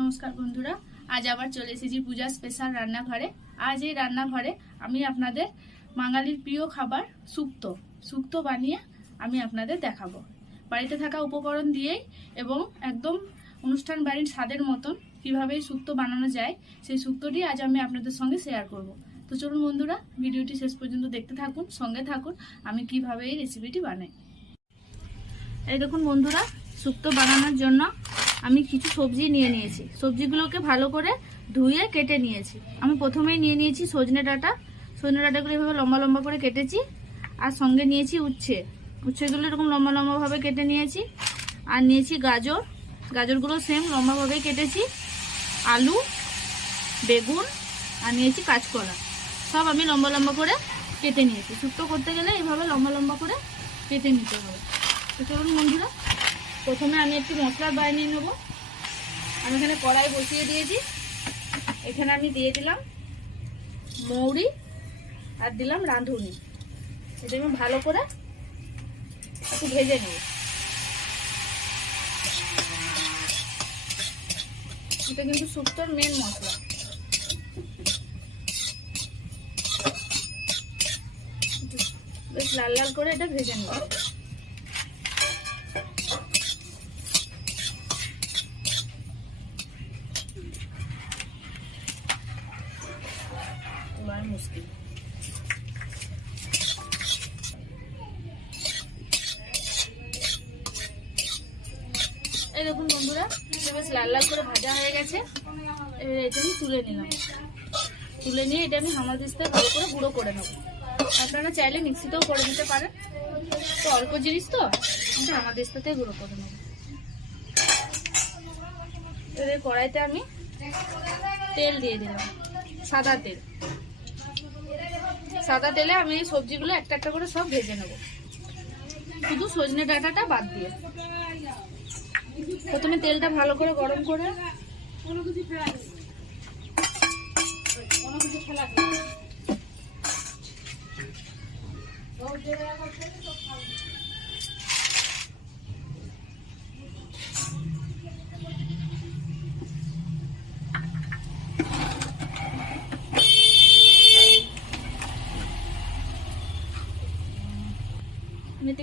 নমস্কার বন্ধুরা, আজ আবার চলে এসেছি পূজা স্পেশাল রান্নাঘরে। আজ এই রান্নাঘরে আমি আপনাদের বাঙালির প্রিয় খাবার শুক্তো বানিয়ে আমি আপনাদের দেখাবো। বাড়িতে থাকা উপকরণ দিয়েই এবং একদম অনুষ্ঠান বাড়ির স্বাদের মতন কীভাবে শুক্তো বানানো যায় সেই শুক্তোটি আজ আমি আপনাদের সঙ্গে শেয়ার করব। তো চলুন বন্ধুরা, ভিডিওটি শেষ পর্যন্ত দেখতে থাকুন, সঙ্গে থাকুন আমি কিভাবে এই রেসিপিটি বানাই। এই দেখুন বন্ধুরা, শুক্তো বানানোর জন্য আমি কিছু সবজি নিয়ে নিয়েছি। সবজিগুলোকে ভালো করে ধুয়ে কেটে নিয়েছি। আমি প্রথমেই নিয়ে নিয়েছি সজনে ডাঁটাগুলো এভাবে লম্বা লম্বা করে কেটেছি। আর সঙ্গে নিয়েছি উচ্ছেগুলো এরকম লম্বা লম্বাভাবে কেটে নিয়েছি। আর নিয়েছি গাজরগুলো সেম লম্বাভাবে কেটেছি। আলু, বেগুন আর নিয়েছি কাঁচকলা, সব আমি লম্বা লম্বা করে কেটে নিয়েছি। শুক্তো করতে গেলে এইভাবে লম্বা লম্বা করে কেটে নিতে হবে। তো চলুন বন্ধুরা, প্রথমে আমি একটু মশলা বানিয়ে নেব। আমি এখানে কড়াই বসিয়ে দিয়েছি। এখানে আমি দিয়ে দিলাম মৌরি আর দিলাম রাঁধুনি। এটা আমি ভালো করে একটু ভেজে নেব। এটা কিন্তু শুক্তোর মেন মশলা। বেশ লাল লাল করে এটা ভেজে নেব। মুশকিল এই দেখুন বন্ধুরা, বেশ লাল লাল করে ভাজা হয়ে গেছে। এটা আমি তুলে নিলাম। তুলে নিয়ে এটা আমি হামালদিস্তায় ভালো করে গুঁড়ো করে নেব। আপনারা চাইলে মিক্সিতেও করে নিতে পারেন। তো অল্প জিনিস তো এটা হামালদিস্তাতে গুঁড়ো করে নেব। এবার কড়াইতে আমি তেল দিয়ে দিলাম, সাদা তেলে আমি এই সবজিগুলো একটা একটা করে সব ভেজে নেব, শুধু সজনে ডাঁটাটা বাদ দিয়ে। প্রথমে তেলটা ভালো করে গরম করে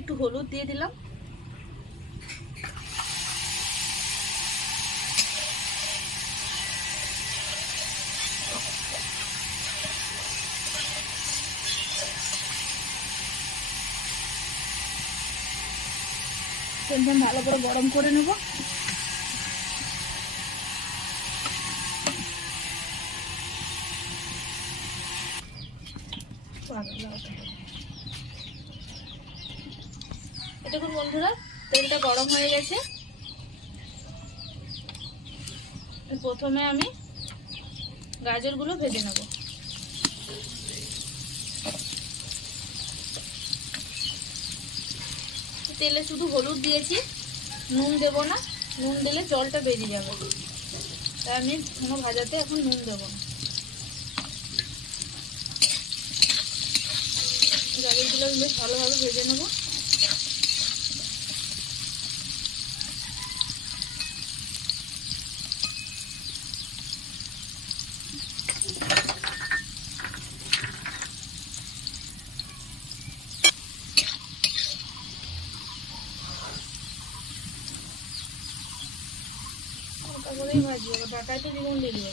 একটু হলুদ দিয়ে দিলাম। তেলটা ভালো করে গরম করে নেব। দেখুন বন্ধুরা, তেলটা গরম হয়ে গেছে। প্রথমে আমি গাজরগুলো ভেজে নেব। তেলে শুধু হলুদ দিয়েছি, নুন দেব না। নুন দিলে জলটা বেরিয়ে যাবে, তাই আমি কোনো ভাজাতে এখন নুন দেবো না। গাজরগুলো বেশ ভালোভাবে ভেজে নেব। করেই ভাজবো, ডাটায় তো জীবন দিয়ে দিবে।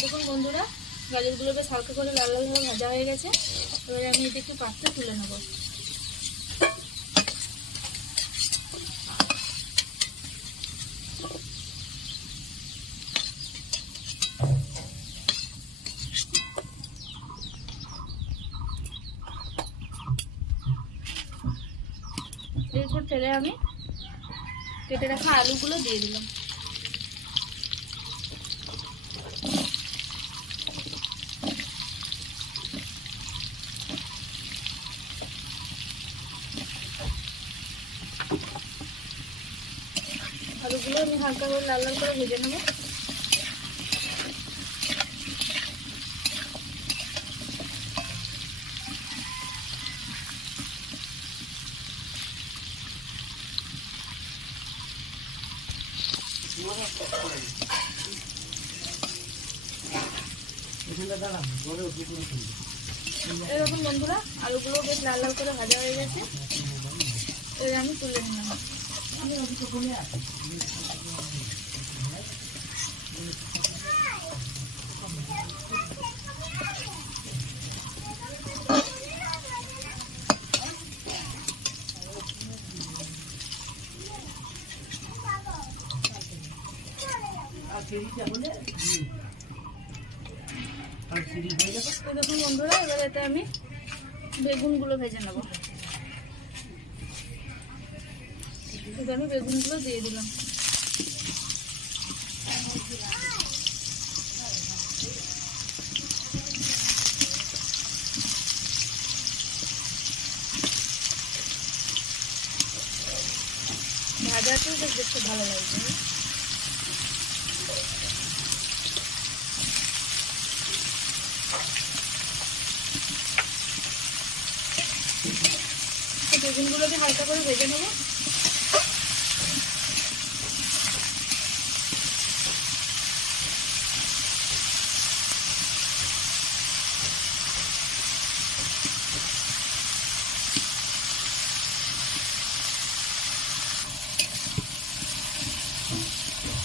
দেখুন বন্ধুরা, গাজরগুলো বেশ হালকা করে লাল লাল ভাবে ভাজা হয়ে গেছে। এবারে আমি এটা একটু পাত্রে তুলে নেব। এরপর তেলে আমি কেটে রাখা আলুগুলো দিয়ে দিলাম। আলুগুলো আমি হালকা করে লাল লাল করে ভেজে নেব। এরকম বন্ধুরা আলুগুলো বেশ লাল লাল করে ভাজা হয়ে গেছে, এবার আমি তুলে নিলাম। দেখুন বন্ধুরা, এবার এতে আমি বেগুনগুলো ভেজে নেব। আমি বেগুনগুলো দিয়ে দিলাম। ভাজাতেও বেশ দেখতে ভালো লাগবে। বেগুনগুলোকে হালকা করে ভেজে নেব।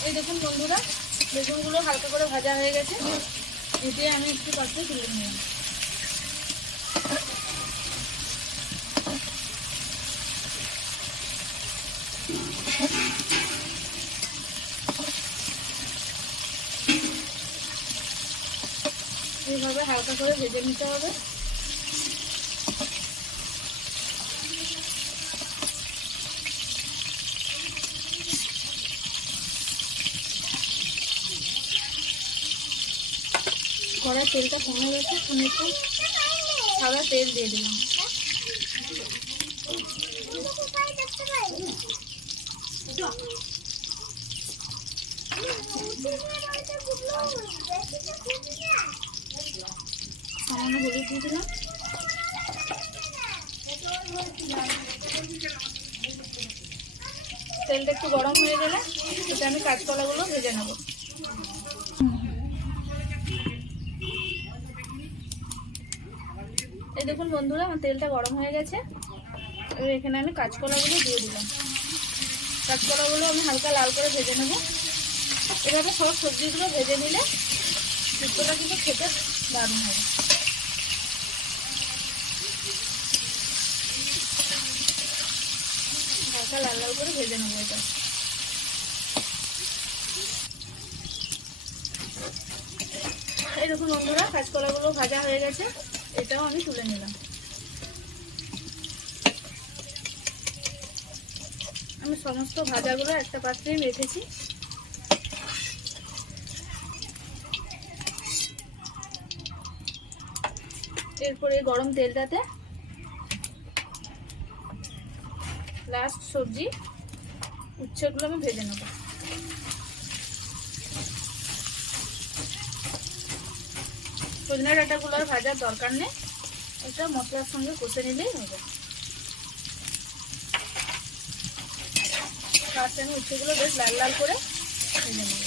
এই দেখুন বন্ধুরা, বেগুনগুলো হালকা করে ভাজা হয়ে গেছে, এতে আমি একটু পাত্রে তুলে নিলাম। এইভাবে হালকা করে ভেজে নিতে হবে। কড়াই তেলটা কমে গেছে, এখন একটু সাদা তেল দিয়ে দিলাম। সামান্য হলুদ দিয়ে দিলাম। তেলটা একটু গরম হয়ে গেলে এটা আমি কাঁচকলাগুলো ভেজে নেব। এই দেখুন বন্ধুরা, আমার তেলটা গরম হয়ে গেছে, এবার এখানে আমি কাঁচকলাগুলো দিয়ে দিলাম। কাঁচকলাগুলো আমি হালকা লাল করে ভেজে নেব। এভাবে সব সবজিগুলো ভেজে নিলে শুক্তোটা কিন্তু খেতে দারুণ হবে। হালকা লাল লাল করে ভেজে নেবো এটা। এই দেখুন বন্ধুরা, কাঁচকলাগুলো ভাজা হয়ে গেছে, এটাও আমি তুলে নিলাম। আমি সমস্ত ভাজাগুলো একটা পাত্রে রেখেছি। এরপরে গরম তেলটাতে লাস্ট সবজি উচ্ছেগুলো আমি ভেজে নেব। সজনে ডাঁটাগুলো আর ভাজার দরকার নেই, এটা মশলার সঙ্গে কষে নিলেই হবে। ফার্স্ট আমি উচ্ছেগুলো বেশ লাল লাল করে ভেজে নেব।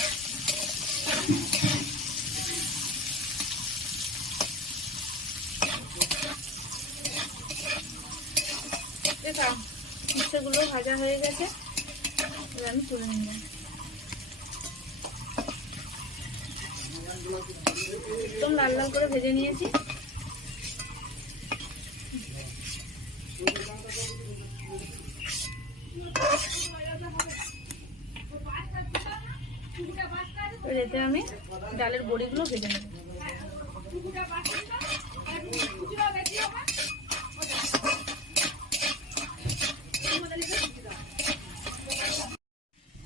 উচ্ছেগুলো ভাজা হয়ে গেছে, এবার আমি তুলে নিলাম। একদম লাল লাল করে ভেজে নিয়েছি। এতে আমি ডালের বড়িগুলো ভেজে নেব।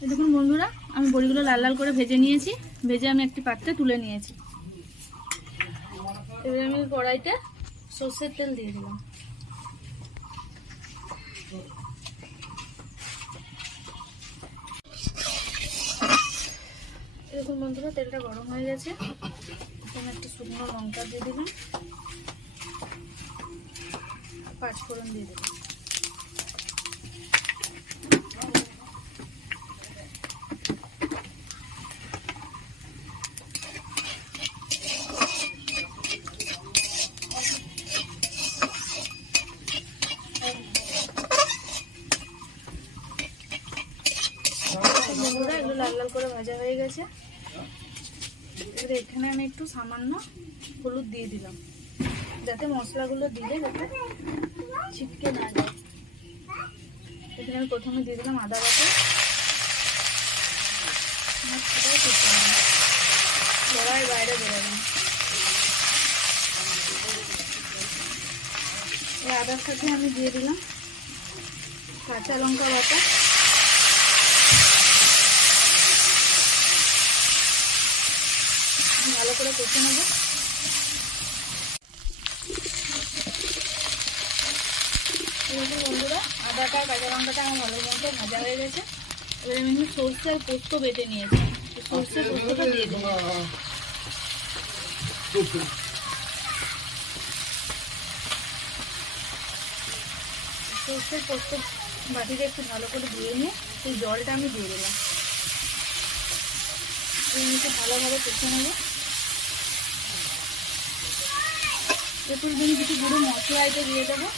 দেখুন বন্ধুরা, আমি বড়িগুলো লাল লাল করে ভেজে নিয়েছি, ভেজে আমি একটি পাত্রে তুলে নিয়েছি। এবার আমি কড়াইতে সরষের তেল দিয়ে দিলাম। দেখুন বন্ধুরা, তেলটা গরম হয়ে গেছে, এখানে একটু শুকনো লঙ্কা দিয়ে দিলাম, পাঁচফোড়ন দিয়ে দিলাম। বন্ধুরা এগুলো লাল লাল করে ভাজা হয়ে গেছে। এবারে এখানে আমি একটু সামান্য হলুদ দিয়ে দিলাম, যাতে মশলাগুলো দিলে যাতে ছিটকে না যায়। এখানে আমি প্রথমে দিয়ে দিলাম আদা বাটা, লড়াই বাইরে বেরোবেন। এই আদার সাথে আমি দিয়ে দিলাম কাঁচা লঙ্কা বাটা, ভালো করে কষে নেব। বন্ধুরা আদাটা কাঁচা লঙ্কাটা আমার ভালো মতো ভাজা হয়ে গেছে। এবার আমি সর্ষে আর পোস্ত বেটে নিয়েছি, সর্ষে পোস্তটা দিয়ে দেবো। সর্ষে পোস্ত বাটিটা একটু ভালো করে ধুয়ে নিয়ে সেই জলটা আমি দিয়ে দিলাম। একটু ভালোভাবে কষে নেব। এরপর আমি কিছু গুঁড়ো মশলা এটা দিয়ে দেবো।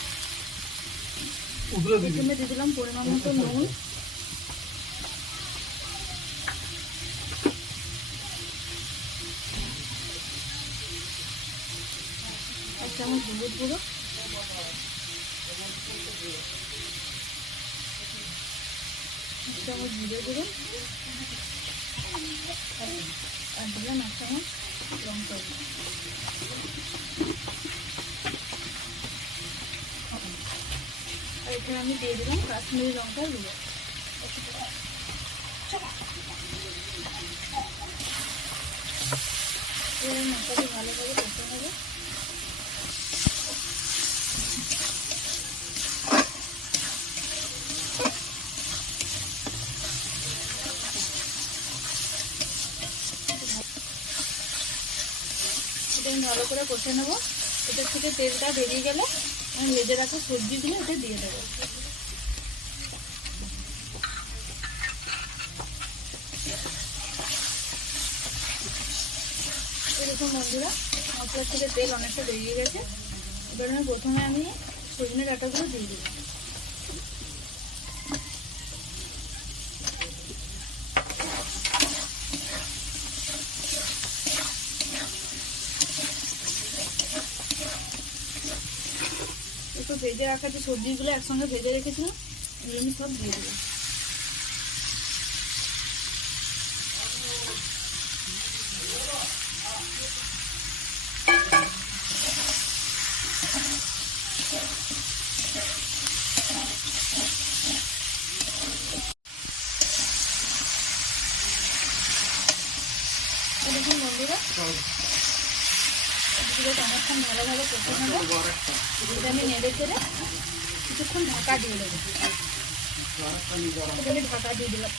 প্রথমে দিয়ে দিলাম পরিমাণ মতো নুন, এক চামচ হলুদ গুঁড়ো, এক চামচ জিরে গুঁড়ো, আর দিলাম এক চামচ লঙ্কা গুঁড়ো। আর এখানে আমি দিয়ে দিলাম কাশ্মীরি লঙ্কার গুঁড়ো। এবার মশলাটি ভালোভাবে কষে নেব। এটা আমি ভালো করে কষে নেব। এটার থেকে তেলটা বেরিয়ে গেলে আমি ভেজে রাখা সবজিগুলো এটা দিয়ে দেবো। এরকম বন্ধুরা মশলার থেকে তেল অনেকটা বেরিয়ে গেছে। এবার প্রথমে আমি সজনে ডাঁটাগুলো দিয়ে দিলাম। একটু ভেজে রাখা যে সবজিগুলো একসঙ্গে ভেজে রেখেছিলাম এগুলো আমি সব দিয়ে দিলাম। দেখুন বন্ধুরা অনেকক্ষণ ভালোভাবে কষে নেবো। এটা আমি নেড়ে চেড়ে কিছুক্ষণ ঢাকা দিয়ে দেবো। আমি ঢাকা দিয়ে দিলাম।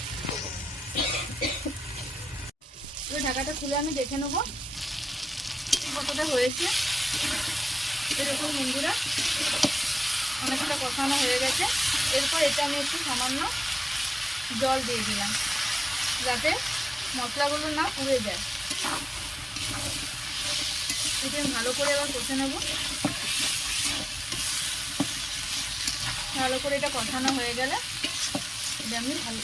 এবার ঢাকাটা খুলে আমি দেখে নেবো কতটা হয়েছে। এরকম বন্ধুরা অনেকটা কষানো হয়ে গেছে। এরপর এটা আমি একটু সামান্য জল দিয়ে দিলাম, যাতে মশলাগুলো না পুড়ে যায়। এটা ভালো করে এবার কষে নেব। ভালো করে এটা কষানো হয়ে গেলে এটা আমি ভালো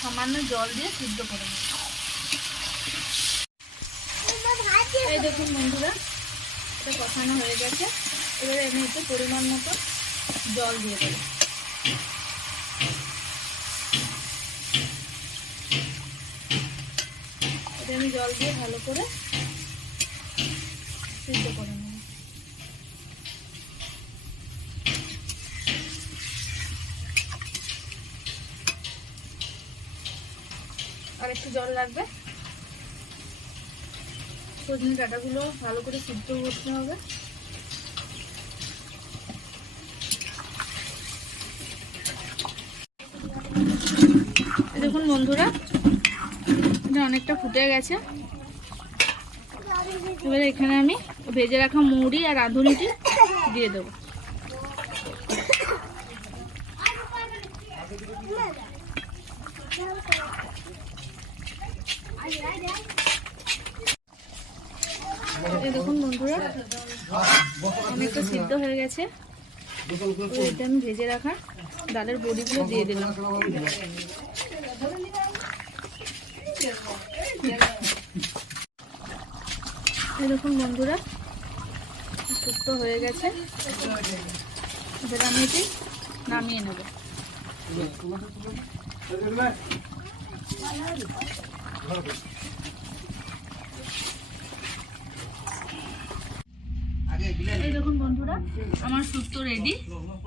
সামান্য জল দিয়ে সিদ্ধ করে নেব। এই দেখুন বন্ধুরা এটা কষানো হয়ে গেছে। এবারে আমি একটু পরিমাণ মতো জল দিয়ে দেব। এটা আমি জল দিয়ে ভালো করে সিদ্ধ করে নেব। আর একটু জল লাগবে। সজনে ডাঁটাগুলো ভালো করে সিদ্ধ করতে হবে। দেখুন বন্ধুরা এটা অনেকটা ফুটে গেছে। এবারে এখানে আমি ভেজে রাখা মুড়ি আর রাঁধুনিটি দিয়ে দেবো। দেখুন বন্ধুরা অনেকটা সিদ্ধ হয়ে গেছে। এটা আমি ভেজে রাখা ডালের বড়িগুলো দিয়ে দিলাম। এই দেখুন বন্ধুরা, শুক্তো হয়ে গেছে। এবার আমি এটি নামিয়ে নেব। এই দেখুন বন্ধুরা, আমার শুক্তো রেডি।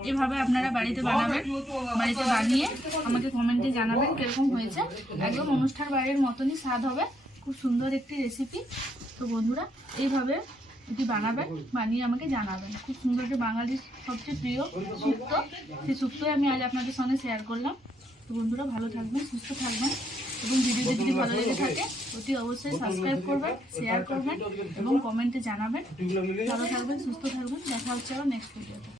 এভাবে আপনারা বাড়িতে বানাবেন, বাড়িতে বানিয়ে আমাকে কমেন্টে জানাবেন কিরকম হয়েছে। একদম অনুষ্ঠান বাড়ির মতনই স্বাদ হবে, খুব সুন্দর একটি রেসিপি। তো বন্ধুরা এইভাবে এটি বানাবেন, বানিয়ে আমাকে জানাবেন। খুব সুন্দর একটি বাঙালির সবচেয়ে প্রিয় শুক্তো, সেই শুক্তোই আমি আজ আপনাদের সঙ্গে শেয়ার করলাম। তো বন্ধুরা ভালো থাকবেন, সুস্থ থাকবেন, এবং ভিডিওটি যদি ভালো লেগে থাকে অতি অবশ্যই সাবস্ক্রাইব করবেন, শেয়ার করবেন এবং কমেন্টে জানাবেন। ভালো থাকবেন, সুস্থ থাকবেন। দেখা হচ্ছে আবার নেক্সট ভিডিওতে।